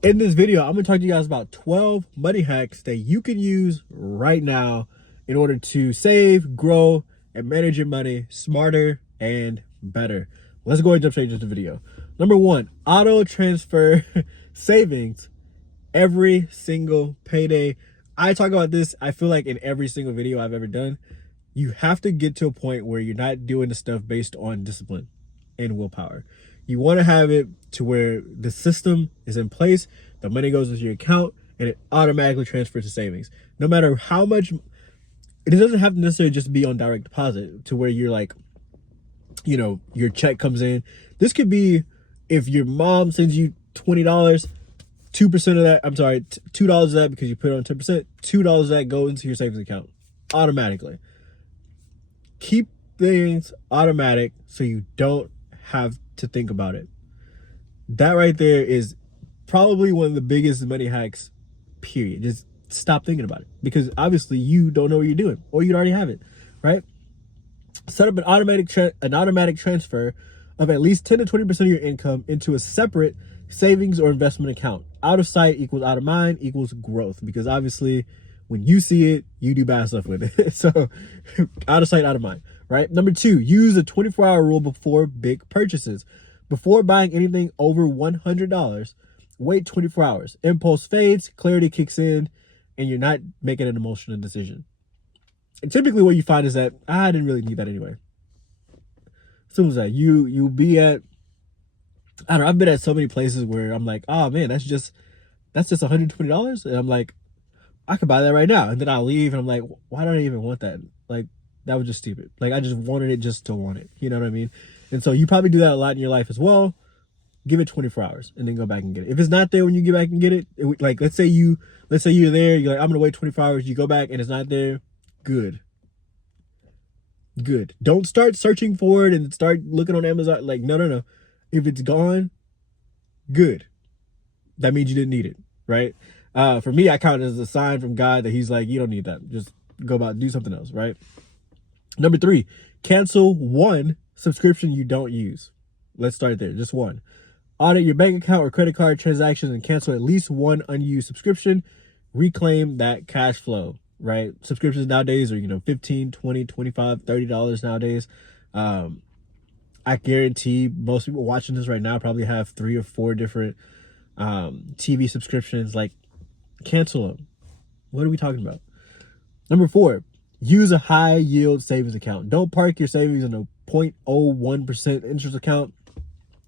In this video, I'm going to talk to you guys about 12 money hacks that you can use right now in order to save, grow, and manage your money smarter and better. Let's go ahead and jump straight into the video. Number one, auto transfer savings every single payday. I talk about this, I feel like in every single video I've ever done. You have to get to a point where you're not doing the stuff based on discipline and willpower. You want to have it to where the system is in place, the money goes into your account, and it automatically transfers to savings. No matter how much, it doesn't have to necessarily just be on direct deposit to where you're like, your check comes in. This could be if your mom sends you $20, 2% of that, $2 of that because you put it on 10%, $2 of that goes into your savings account automatically. Keep things automatic so you don't have to think about it. That right there is probably one of the biggest money hacks, period. Just stop thinking about it because obviously you don't know what you're doing or you'd already have it, right? Set up an automatic transfer of at least 10 to 20% of your income into a separate savings or investment account. Out of sight equals out of mind equals growth, because obviously when you see it, you do bad stuff with it. So out of sight, out of mind, right? Number two, use a 24-hour rule before big purchases. Before buying anything over $100, wait 24 hours. Impulse fades, clarity kicks in, and you're not making an emotional decision. And typically what you find is that, I didn't really need that anyway. Simple as that. You'll be at, I don't know, I've been at so many places where I'm like, oh man, that's just $120. And I'm like, I could buy that right now. And then I'll leave and I'm like, why don't I even want that? Like, that was just stupid. Like, I just wanted it just to want it. You know what I mean? And so you probably do that a lot in your life as well. Give it 24 hours and then go back and get it. If it's not there when you get back and get it, like, let's say you're there, you're like, I'm gonna wait 24 hours, you go back and it's not there. Good. Don't start searching for it and start looking on Amazon. Like, no. If it's gone, good. That means you didn't need it, right? For me, I count it as a sign from God that he's like, you don't need that. Just go about, do something else, right? Number three, cancel one subscription you don't use. Let's start there, just one. Audit your bank account or credit card transactions and cancel at least one unused subscription. Reclaim that cash flow, right? Subscriptions nowadays are, $15, $20, $25, $30 nowadays. I guarantee most people watching this right now probably have 3 or 4 different TV subscriptions. Like, cancel them. What are we talking about? Number 4, use a high yield savings account. Don't park your savings in a 0.01% interest account.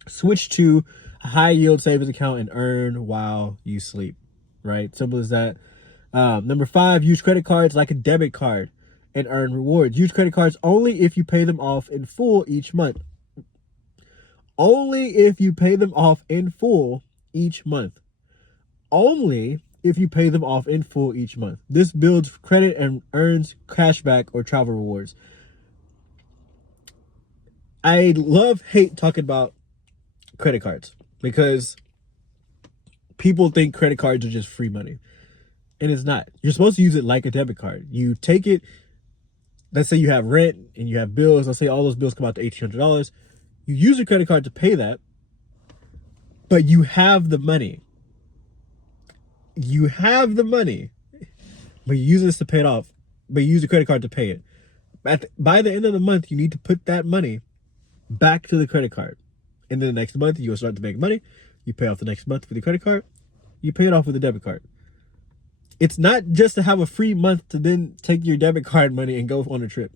Switch to a high yield savings account and earn while you sleep, right? Simple as that. Number 5, use credit cards like a debit card and earn rewards. Use credit cards only if you pay them off in full each month. Only if you pay them off in full each month. Only if you pay them off in full each month. This builds credit and earns cashback or travel rewards. I hate talking about credit cards because people think credit cards are just free money. And it's not. You're supposed to use it like a debit card. You take it, let's say you have rent and you have bills. Let's say all those bills come out to $1,800. You use your credit card to pay that, but you have the money. You have the money, but you use this to pay it off, but you use the credit card to pay it. By the end of the month, you need to put that money back to the credit card. And then the next month, you'll start to make money. You pay off the next month with the credit card. You pay it off with a debit card. It's not just to have a free month to then take your debit card money and go on a trip.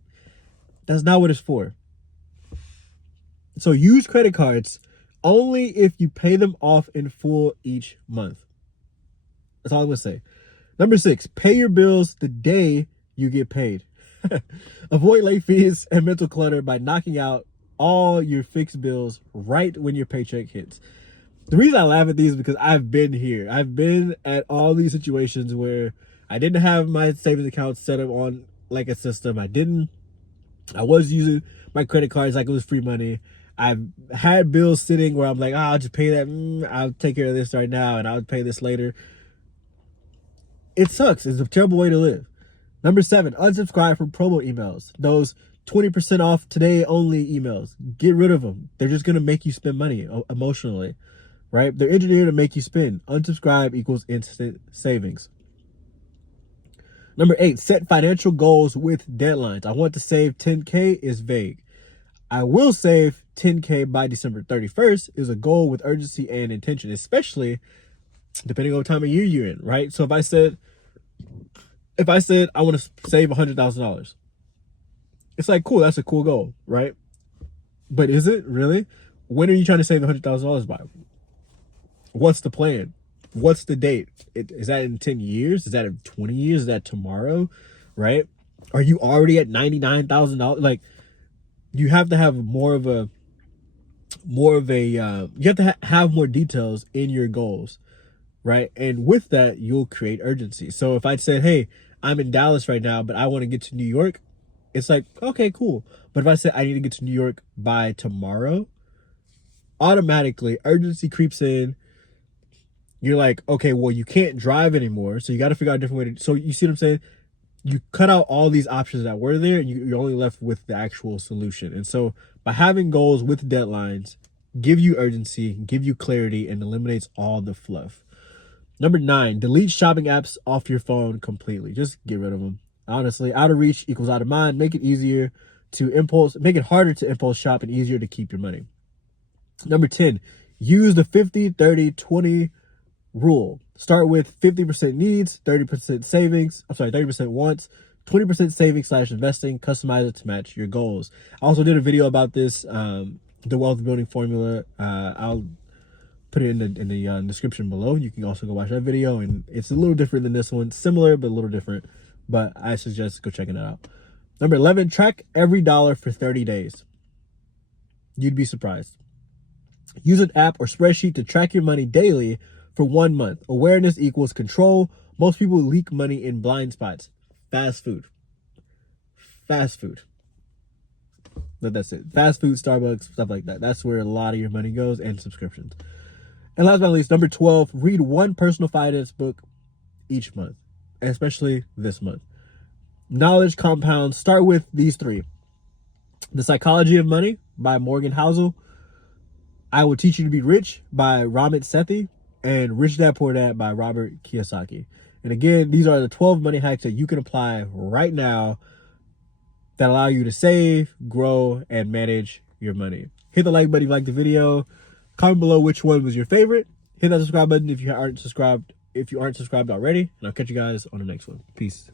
That's not what it's for. So use credit cards only if you pay them off in full each month. That's all I'm going to say. Number 6, pay your bills the day you get paid. Avoid late fees and mental clutter by knocking out all your fixed bills right when your paycheck hits. The reason I laugh at these is because I've been here. I've been at all these situations where I didn't have my savings account set up on like a system. I was using my credit cards like it was free money. I've had bills sitting where I'm like, I'll just pay that. I'll take care of this right now and I'll pay this later. It sucks. It's a terrible way to live. Number 7, unsubscribe from promo emails. Those 20% off today only emails. Get rid of them. They're just going to make you spend money emotionally, right? They're engineered to make you spend. Unsubscribe equals instant savings. Number 8, set financial goals with deadlines. I want to save 10K is vague. I will save 10K by December 31st is a goal with urgency and intention, especially depending on what time of year you're in, right? So if I said I want to save $100,000, it's like, cool, that's a cool goal, right? But is it really? When are you trying to save $100,000 by? What's the plan? What's the date? Is that in 10 years? Is that in 20 years? Is that tomorrow? Right? Are you already at $99,000? Like, you have to have you have to have more details in your goals, right? And with that, you'll create urgency. So if I said, hey, I'm in Dallas right now, but I want to get to New York, it's like, okay, cool. But if I said I need to get to New York by tomorrow, automatically urgency creeps in. You're like, okay, well, you can't drive anymore, so you got to figure out a different way to. So you see what I'm saying? You cut out all these options that were there, and you're only left with the actual solution. And so by having goals with deadlines, give you urgency, give you clarity, and eliminates all the fluff. Number 9, delete shopping apps off your phone completely. Just get rid of them. Honestly, out of reach equals out of mind. Make it harder to impulse shop and easier to keep your money. Number 10, use the 50-30-20 rule. Start with 50% needs, 30% wants, 20% savings / investing. Customize it to match your goals. I also did a video about this, the wealth building formula. I'll put it in the description below. You can also go watch that video, and it's a little different than this one. Similar, but a little different. But I suggest go checking it out. Number 11, track every dollar for 30 days. You'd be surprised. Use an app or spreadsheet to track your money daily for 1 month. Awareness equals control. Most people leak money in blind spots. Fast food. But that's it. Fast food, Starbucks, stuff like that. That's where a lot of your money goes, and subscriptions. And last but not least, number 12, read one personal finance book each month, especially this month. Knowledge compounds. Start with these 3. The Psychology of Money by Morgan Housel. I Will Teach You to Be Rich by Ramit Sethi. And Rich Dad Poor Dad by Robert Kiyosaki. And again, these are the 12 money hacks that you can apply right now that allow you to save, grow, and manage your money. Hit the like button if you liked the video. Comment below which one was your favorite. Hit that subscribe button if you aren't subscribed already. And I'll catch you guys on the next one. Peace.